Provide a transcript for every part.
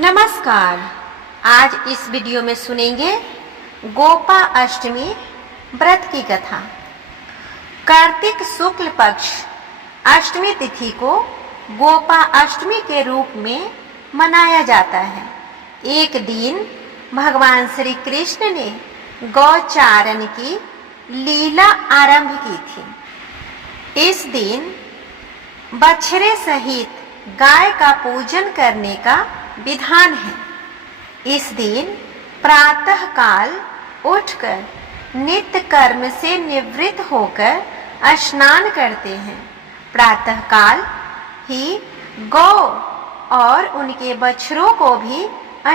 नमस्कार। आज इस वीडियो में सुनेंगे गोपा अष्टमी व्रत की कथा। कार्तिक शुक्ल पक्ष अष्टमी तिथि को गोपा अष्टमी के रूप में मनाया जाता है। एक दिन भगवान श्री कृष्ण ने गौचारण की लीला आरंभ की थी। इस दिन बछड़े सहित गाय का पूजन करने का विधान है। इस दिन प्रातः काल उठकर नित्य कर्म से निवृत्त होकर स्नान करते हैं। प्रातः काल ही गौ और उनके बछड़ों को भी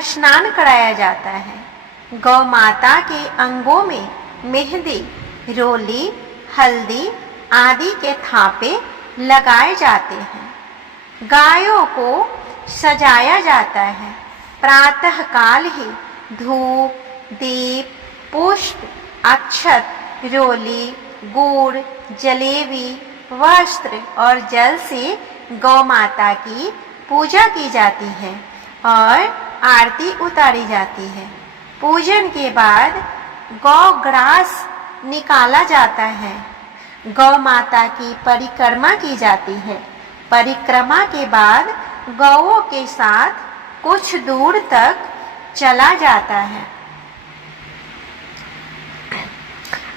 स्नान कराया जाता है। गौ माता के अंगों में मेहंदी, रोली, हल्दी आदि के थापे लगाए जाते हैं। गायों को सजाया जाता है। प्रातः काल ही धूप, दीप, पुष्प, अक्षत, रोली, गुड़, जलेबी, वस्त्र और जल से गौ माता की पूजा की जाती है और आरती उतारी जाती है। पूजन के बाद गौ ग्रास निकाला जाता है। गौ माता की परिक्रमा की जाती है। परिक्रमा के बाद गौओं के साथ कुछ दूर तक चला जाता है।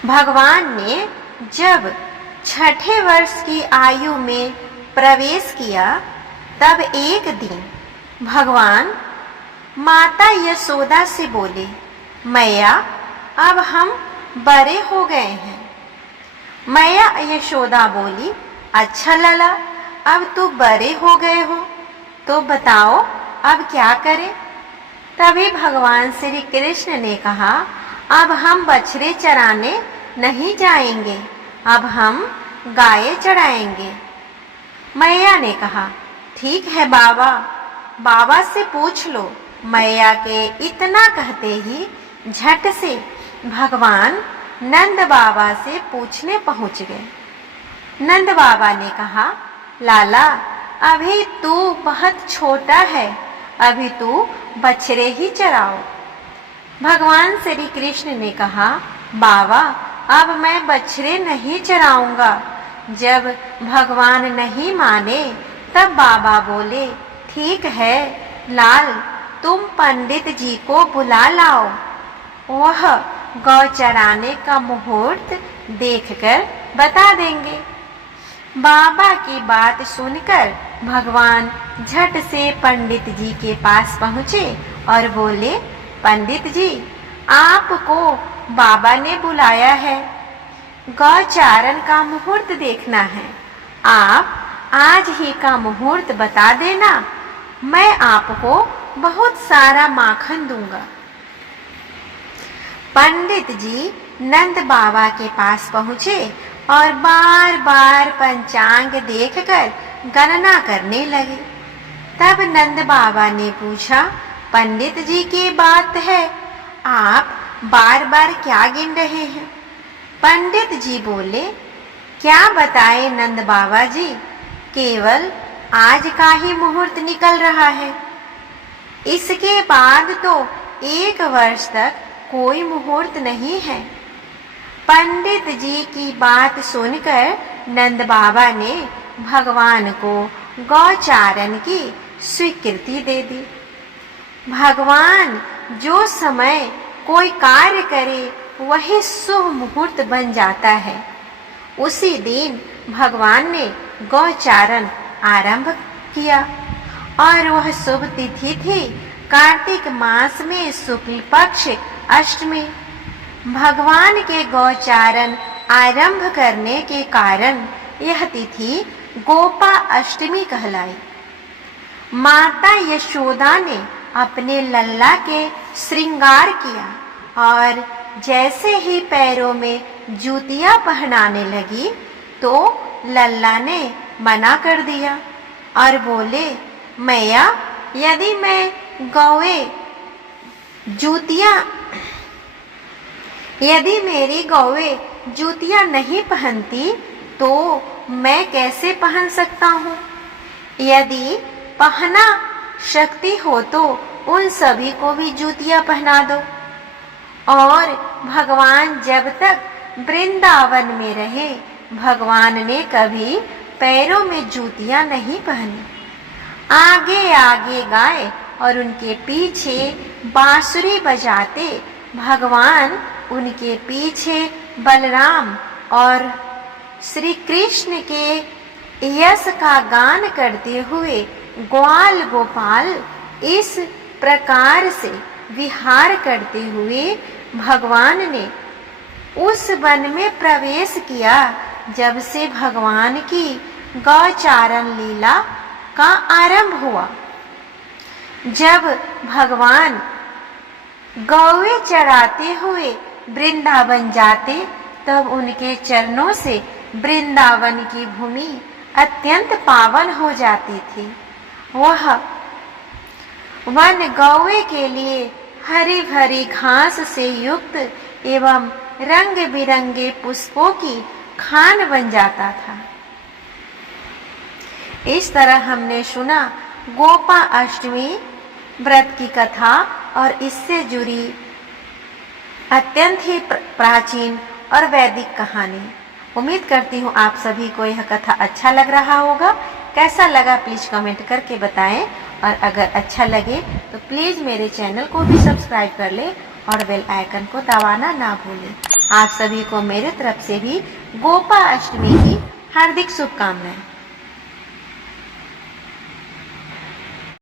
भगवान ने जब छठे वर्ष की आयु में प्रवेश किया तब एक दिन भगवान माता यशोदा से बोले, मैया अब हम बड़े हो गए हैं। मैया यशोदा बोली, अच्छा लला, अब तो बड़े हो गए हो तो बताओ अब क्या करें। तभी भगवान श्री कृष्ण ने कहा, अब हम बछड़े चराने नहीं जाएंगे, अब हम गाय चराएंगे। मैया ने कहा, ठीक है बाबा, बाबा से पूछ लो। मैया के इतना कहते ही झट से भगवान नंद बाबा से पूछने पहुंच गए। नंद बाबा ने कहा, लाला अभी तू बहुत छोटा है, अभी तू बछड़े ही चराओ। भगवान श्री कृष्ण ने कहा, बाबा अब मैं बछड़े नहीं चराऊंगा। जब भगवान नहीं माने तब बाबा बोले, ठीक है लाल, तुम पंडित जी को बुला लाओ, वह गौ चराने का मुहूर्त देखकर बता देंगे। बाबा की बात सुनकर भगवान झट से पंडित जी के पास पहुँचे और बोले, पंडित जी आपको बाबा ने बुलाया है, गौचारण का मुहूर्त देखना है। आप आज ही का मुहूर्त बता देना, मैं आपको बहुत सारा माखन दूंगा। पंडित जी नंद बाबा के पास पहुँचे और बार बार पंचांग देखकर गणना करने लगे। तब नंद बाबा ने पूछा, पंडित जी की बात है, आप बार बार क्या गिन रहे हैं। पंडित जी बोले, क्या बताए नंद बाबा जी, केवल आज का ही मुहूर्त निकल रहा है, इसके बाद तो एक वर्ष तक कोई मुहूर्त नहीं है। पंडित जी की बात सुनकर नंद बाबा ने भगवान को गौचारण की स्वीकृति दे दी। भगवान जो समय कोई कार्य करे वही शुभ मुहूर्त बन जाता है। उसी दिन भगवान ने गौचारण आरंभ किया और वह शुभ तिथि थी कार्तिक मास में शुक्ल पक्ष अष्टमी। भगवान के गौचारण आरंभ करने के कारण यह तिथि गोपा अष्टमी कहलाई। माता यशोदा ने अपने लल्ला के श्रृंगार किया और जैसे ही पैरों में जूतियां पहनाने लगी तो लल्ला ने मना कर दिया और बोले, मैया यदि मेरी गौएं जूतियां नहीं पहनती तो मैं कैसे पहन सकता हूँ। यदि पहना शक्ति हो तो उन सभी को भी जूतियां पहना दो। और भगवान जब तक वृंदावन में रहे, भगवान ने कभी पैरों में जूतियां नहीं पहनी। आगे आगे गाय और उनके पीछे बांसुरी बजाते भगवान, उनके पीछे बलराम और श्री कृष्ण के यश का गान करते हुए ग्वाल गोपाल इस प्रकार से विहार करते हुए भगवान ने उस वन में प्रवेश किया जब से भगवान की गौचारण लीला का आरंभ हुआ। जब भगवान गौवे चराते हुए वृंदावन जाते, तब उनके चरणों से वृंदावन की भूमि अत्यंत पावन हो जाती थी। वह वन गौवे के लिए हरी भरी घास से युक्त एवं रंग बिरंगे पुष्पों की खान बन जाता था। इस तरह हमने सुना गोपा अष्टमी व्रत की कथा और इससे जुड़ी अत्यंत ही प्राचीन और वैदिक कहानी। उम्मीद करती हूँ आप सभी को यह कथा अच्छा लग रहा होगा। कैसा लगा प्लीज कमेंट करके बताएं, और अगर अच्छा लगे तो प्लीज मेरे चैनल को भी सब्सक्राइब कर ले और बेल आइकन को दबाना ना भूलें। आप सभी को मेरे तरफ से भी गोपा अष्टमी की हार्दिक शुभकामनाएं।